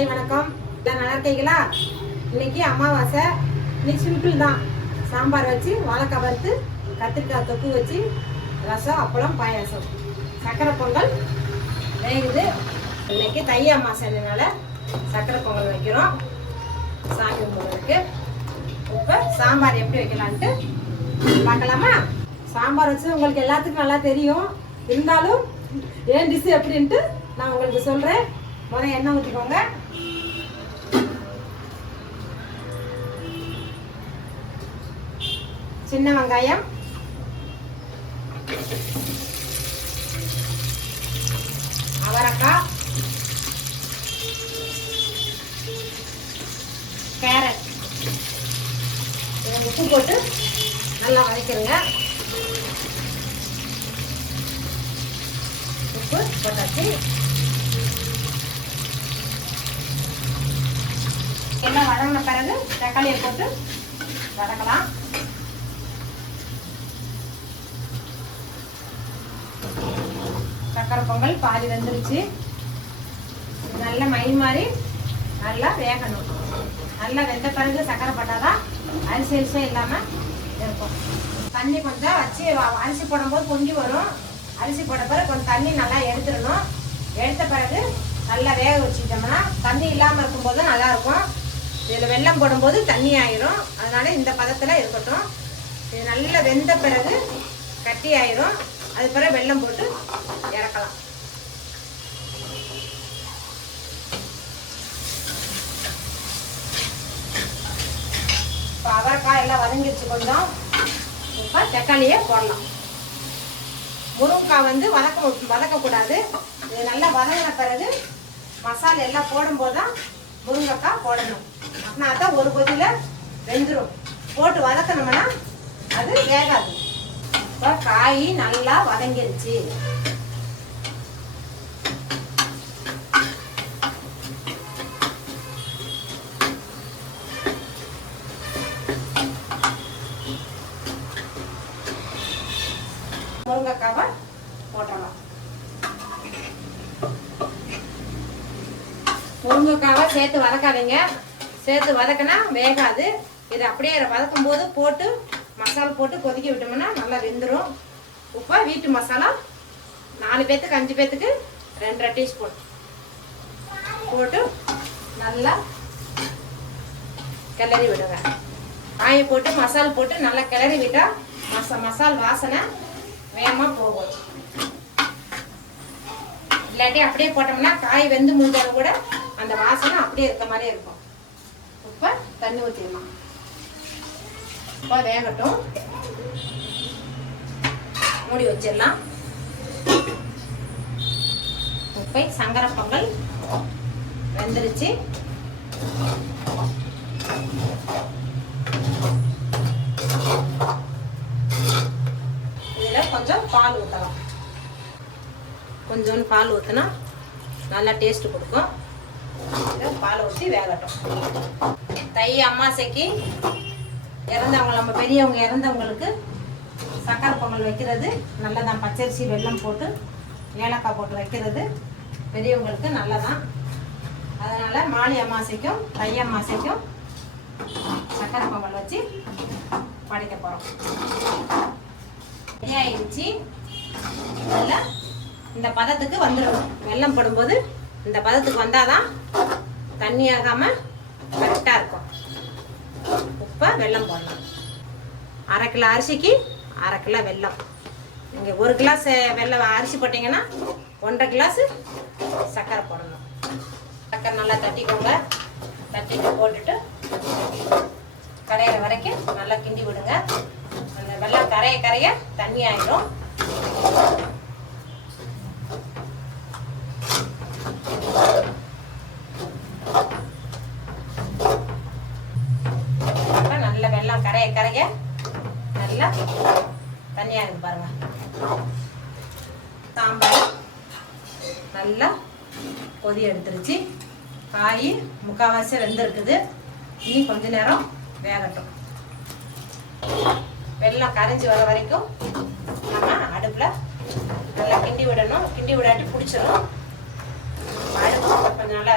காலை வணக்கம். நல்லா இருக்கீங்களா? இன்னைக்கு அமாவாசை. இன்னைக்கு சிம்பிள் தான். சாம்பார் வச்சு வாழைக்காய் வறுத்து கத்திரிக்காய் தொக்கு வச்சு ரசம் அப்பளம் பாயாசம் சக்கரை பொங்கல் வேகுது. இன்னைக்கு தை அமாவாசைனால சக்கரை பொங்கல் வைக்கிறோம் சாமி கும்பிட்றதுக்கு. இப்போ சாம்பார் எப்படி வைக்கலான்ட்டு பார்க்கலாமா? சாம்பார் வச்சு உங்களுக்கு எல்லாத்துக்கும் நல்லா தெரியும். இருந்தாலும் ஏன் டிஷ் எப்படின்ட்டு நான் உங்களுக்கு சொல்கிறேன். முதல்ல எண்ணெய் ஊற்றிக்கோங்க. சின்ன வெங்காயம், அவரைக்காய், கேரட் உப்பு போட்டு நல்லா வதக்கிடுங்க. உப்பு போட்டாச்சு. எல்லாம் வதங்கின பிறகு தக்காளியை போட்டு வதக்கலாம். சக்கரை பொங்கல் பாதி வெந்துருச்சு. நல்லா மை மாதிரி நல்லா வேகணும். நல்லா வெந்த பிறகு சக்கரை போட்டாதான் அரிசி அரிசியாக இல்லாமல் இருக்கும். தண்ணி கொஞ்சம் வச்சு அரிசி போடும்போது பொங்கி வரும். அரிசி போட்ட பிறகு கொஞ்சம் தண்ணி நல்லா எடுத்துடணும். எடுத்த பிறகு நல்லா வேக வச்சுட்டோம்னா தண்ணி இல்லாமல் இருக்கும்போது நல்லாயிருக்கும். இதில் வெல்லம் போடும்போது தண்ணி ஆயிரும். அதனால இந்த பதத்தில் இருக்கட்டும். இது நல்லா வெந்த பிறகு கட்டி ஆயிரும். அது பிறகு வெல்லம் போட்டு இறக்கலாம். இப்போ அவரைக்காய் எல்லாம் வதங்கிடுச்சு கொஞ்சம். இப்போ தக்காளியை போடலாம். முருங்கைக்காய் வதக்கக்கூடாது. இது நல்லா வதங்கின பிறகு மசாலா எல்லாம் போடும்போது தான் முருங்கைக்காய் போடணும். அப்படின்னா தான் ஒரு கொதியில் வெந்துடும். போட்டு வதக்கணும்னா அது வேகாது. இப்போ காய் நல்லா வதங்கிருச்சு. முருங்கைக்காவை போட்டலாம். முருங்கைக்காவை சேர்த்து வதக்காதீங்க. சேர்த்து வதக்கினா வேகாது. இது அப்படியே வதக்கும் போது போட்டு மசாலா போட்டு கொதிக்க விட்டோம்னா நல்லா வெந்துடும். உப்பா வீட்டு மசாலா 4 பேத்துக்கு 5 பேத்துக்கு 2 டீஸ்பூன் போட்டு நல்லா கிளறி விடுங்க. காயை போட்டு மசாலா போட்டு நல்லா கிளறி விட்டால் மசால் வாசனை வேகமாக போகும். இல்லாட்டி அப்படியே போட்டோம்னா காய் வெந்து முடிஞ்சாலும் கூட அந்த வாசனை அப்படியே இருக்க மாதிரியே இருக்கும். இப்போ தண்ணி ஊற்றிடலாம். இப்போ வேகட்டும். மூடி வச்சிடலாம். இப்போ சங்கரை பொங்கல் வெந்துருச்சு. இதில் கொஞ்சம் பால் ஊற்றலாம். கொஞ்சோண்டு பால் ஊற்றினா நல்லா டேஸ்ட் கொடுக்கும். பால் ஊற்றி வேகட்டும். தை அமாவாசைக்கு இறந்தவங்க, நம்ம பெரியவங்க இறந்தவங்களுக்கு சக்கரை பொங்கல் வைக்கிறது நல்லதான். பச்சரிசி வெல்லம் போட்டு ஏலக்காய் போட்டு வைக்கிறது பெரியவங்களுக்கு நல்லதான். அதனால் மாலை அமாவாசைக்கும் தை அமாவாசைக்கும் சக்கரை பொங்கல் வச்சு படைக்க போகிறோம். ரெடியாகிடுச்சு. நல்லா இந்த பதத்துக்கு வந்துடணும். வெல்லம் போடும்போது இந்த பதத்துக்கு வந்தால் தான் தண்ணி ஆகாமல் கரெக்டாக இருக்கும். உப்பை வெல்லம் போடலாம். 1/2 கிலோ அரிசிக்கு 1/2 கிலோ வெல்லம். நீங்கள் 1 கிளாஸ் வெல்லம் அரிசி போட்டிங்கன்னா 1/2 கிளாஸ் சர்க்கரை போடணும். சர்க்கரை நல்லா தட்டிக்கோங்க. தட்டிட்டு போட்டுட்டு கரையிற வரைக்கும் நல்லா கிண்டி விடுங்க. அந்த வெல்லம் கரைய தண்ணி ஆகிடும். நல்ல வெல்லம் கரைய நல்லா தண்ணியாக இருக்கு பாருங்க. சாம்பார் நல்லா கொதி எடுத்துருச்சு. காய் முக்கால்வாசி வெந்திருக்குது. இனி கொஞ்ச நேரம் வேகட்டும். வெல்லம் கரைஞ்சி வர வரைக்கும் நம்ம அடுப்பில் நல்லா கிண்டி விடணும். கிண்டி விடாட்டி பிடிச்சிடும். அடுப்பு கொஞ்சம் நல்லா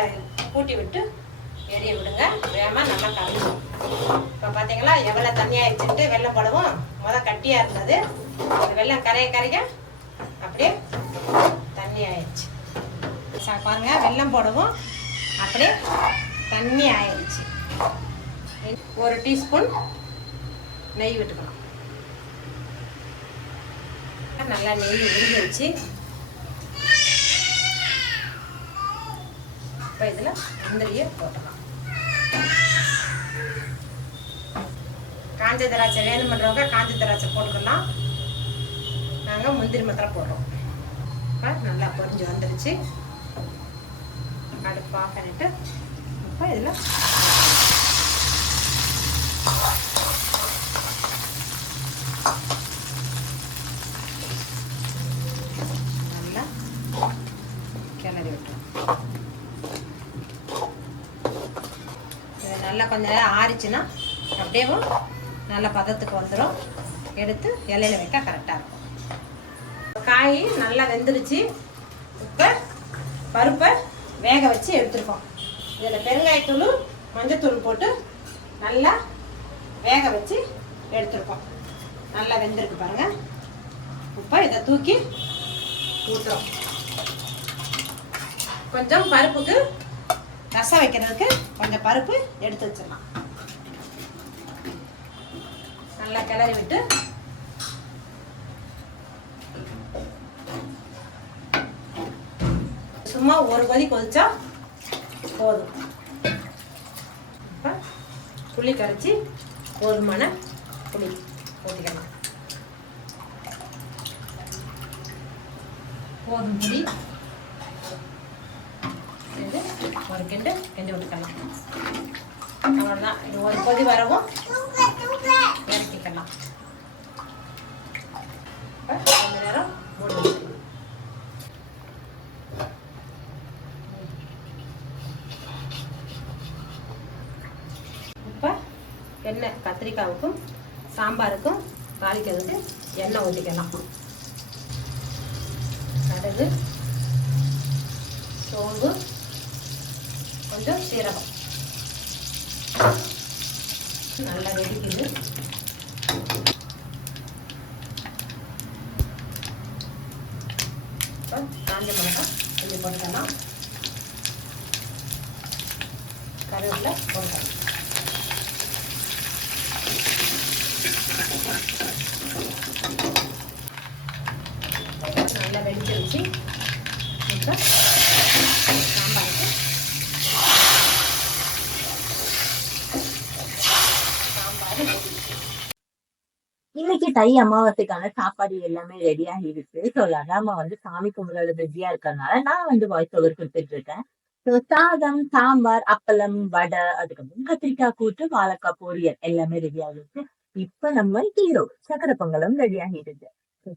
கூட்டி விட்டு எரிய விடுங்க. வேகமாக நல்லா கலந்துடும். இப்போ பார்த்தீங்களா எவ்வளோ தண்ணி ஆயிடுச்சுட்டு வெள்ளம் போடவும் கட்டியாக இருந்தது. அது வெள்ளம் கரைய அப்படியே தண்ணி ஆயிடுச்சு. பாருங்க வெள்ளம் போடவும் அப்படியே தண்ணி ஆயிடுச்சு. ஒரு டீஸ்பூன் நெய் விட்டுக்கணும். நல்லா நெய் உருகி வச்சு இப்போ இதில் முந்திரியை போட்டலாம். காஞ்ச திராட்சை வேணுமன்றவங்க காஞ்ச திராட்சை போட்டுக்கலாம். நாங்கள் முந்திரி மாத்திரம் போடுறோம். இப்போ நல்லா பொரிஞ்சு வந்துருச்சு. அடுப்பு ஆஃப் பண்ணிட்டு இப்போ இதில் நல்லா கிளறி விட்டுரும். இது நல்லா கொஞ்ச நேரம் ஆறிச்சுன்னா அப்படியே நல்ல பதத்துக்கு வந்துடும். எடுத்து இலையில வைக்க கரெக்டாக இருக்கும். காய் நல்லா வெந்துருச்சு. இப்போ பருப்பை வேக வச்சு எடுத்துருக்கோம். இதில் பெருங்காயத்தூள் மஞ்சத்தூள் போட்டு நல்லா வேக வச்சு எடுத்துருக்கோம். நல்லா வெந்திருக்கு பாருங்கள். இப்போ இதை தூக்கி ஊற்றுறோம். கொஞ்சம் பருப்புக்கு ரசம் வைக்கிறதுக்கு கொஞ்சம் பருப்பு எடுத்து வச்சிடலாம். நல்லா கிளறி விட்டு சும்மா ஒரு கொதி கொதிச்சா போதும். இப்போ புளி கரைச்சி போதுமான புளி ஊற்றிக்கலாம். போதும் புளி இது ஒரு கிண்டி விட்டுக்கலாம். அவ்வளோதான். இது ஒரு கொதி வரவும் இறக்கிக்கலாம். கொஞ்ச நேரம் மூடி வச்சுக்கலாம். இப்போ எண்ணெய் கத்திரிக்காவுக்கும் சாம்பாருக்கும் தாளிக்கிறதுக்கு எண்ணெய் ஊற்றிக்கலாம். கடுகு, சோம்பு, கொஞ்சம் சீரகம் நல்லா வெடிக்குது. இப்போ காஞ்ச மிளகாய் கொஞ்சம் போட்டுக்கலாம். கருவேப்பிலை போட்டுக்கலாம். நல்லா வெடிச்சிருச்சு. இப்போ சாம்பாருக்கு இன்னைக்கு தை அமாவாசைக்கான சாப்பாடு எல்லாமே ரெடி ஆகிருக்கு. ஸோ லதாமா சாமி கும்பிடுறது பிஸியா இருக்கறனால நான் வாய்ஸ் ஓவர் கொடுத்துட்டு இருக்கேன். ஸோ சாதம், சாம்பார், அப்பளம், வடை, அதுக்கப்புறம் கத்திரிக்காய் கூட்டு, வாழைக்காய் பொரியல் எல்லாமே ரெடி ஆகிருக்கு. இப்ப நம்ம ஹீரோ சக்கரை பொங்கலும் ரெடி ஆகிடுது.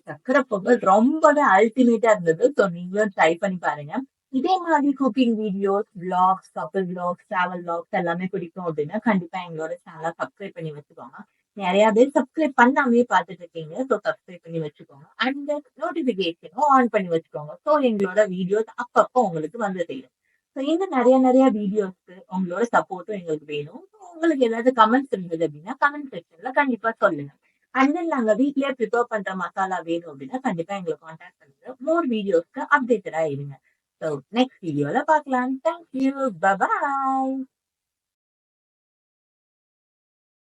சக்கரை பொங்கல் ரொம்பவே அல்டிமேட்டா இருந்தது. ஸோ நீங்களும் ட்ரை பண்ணி பாருங்க. இதே மாதிரி குக்கிங் வீடியோஸ், விளாக்ஸ், கப்பல் விளாக்ஸ், டிராவல் விளாக்ஸ் எல்லாமே பிடிக்கும் அப்படின்னா கண்டிப்பா எங்களோட சேனலை சப்ஸ்கிரைப் பண்ணி வச்சுக்கோங்க. நிறைய பேர் சப்ஸ்கிரைப் பண்ணாமே பார்த்துட்டு இருக்கீங்க. ஸோ சப்ஸ்கிரைப் பண்ணி வச்சுக்கோங்க. அண்ட் நோட்டிபிகேஷனும் ஆன் பண்ணி வச்சுக்கோங்க. ஸோ எங்களோட வீடியோஸ் அப்பப்போ உங்களுக்கு வந்து சேரும். ஸோ இன்னும் நிறைய வீடியோஸ்க்கு உங்களோட சப்போர்ட்டும் எங்களுக்கு வேணும். உங்களுக்கு ஏதாவது கமெண்ட்ஸ் இருந்தது அப்படின்னா கமெண்ட் செக்ஷன்ல கண்டிப்பா சொல்லுங்க. அண்ட் தென் நாங்க வீட்லயே ப்ரிப்பேர் பண்ற மசாலா வேணும் அப்படின்னா கண்டிப்பா எங்களை கான்டாக்ட் பண்ணுங்க. மோர் வீடியோஸ்க்கு அப்டேட்டடா இருங்க. ஸோ நெக்ஸ்ட் வீடியோல பார்க்கலாம். தேங்க்யூ. பை.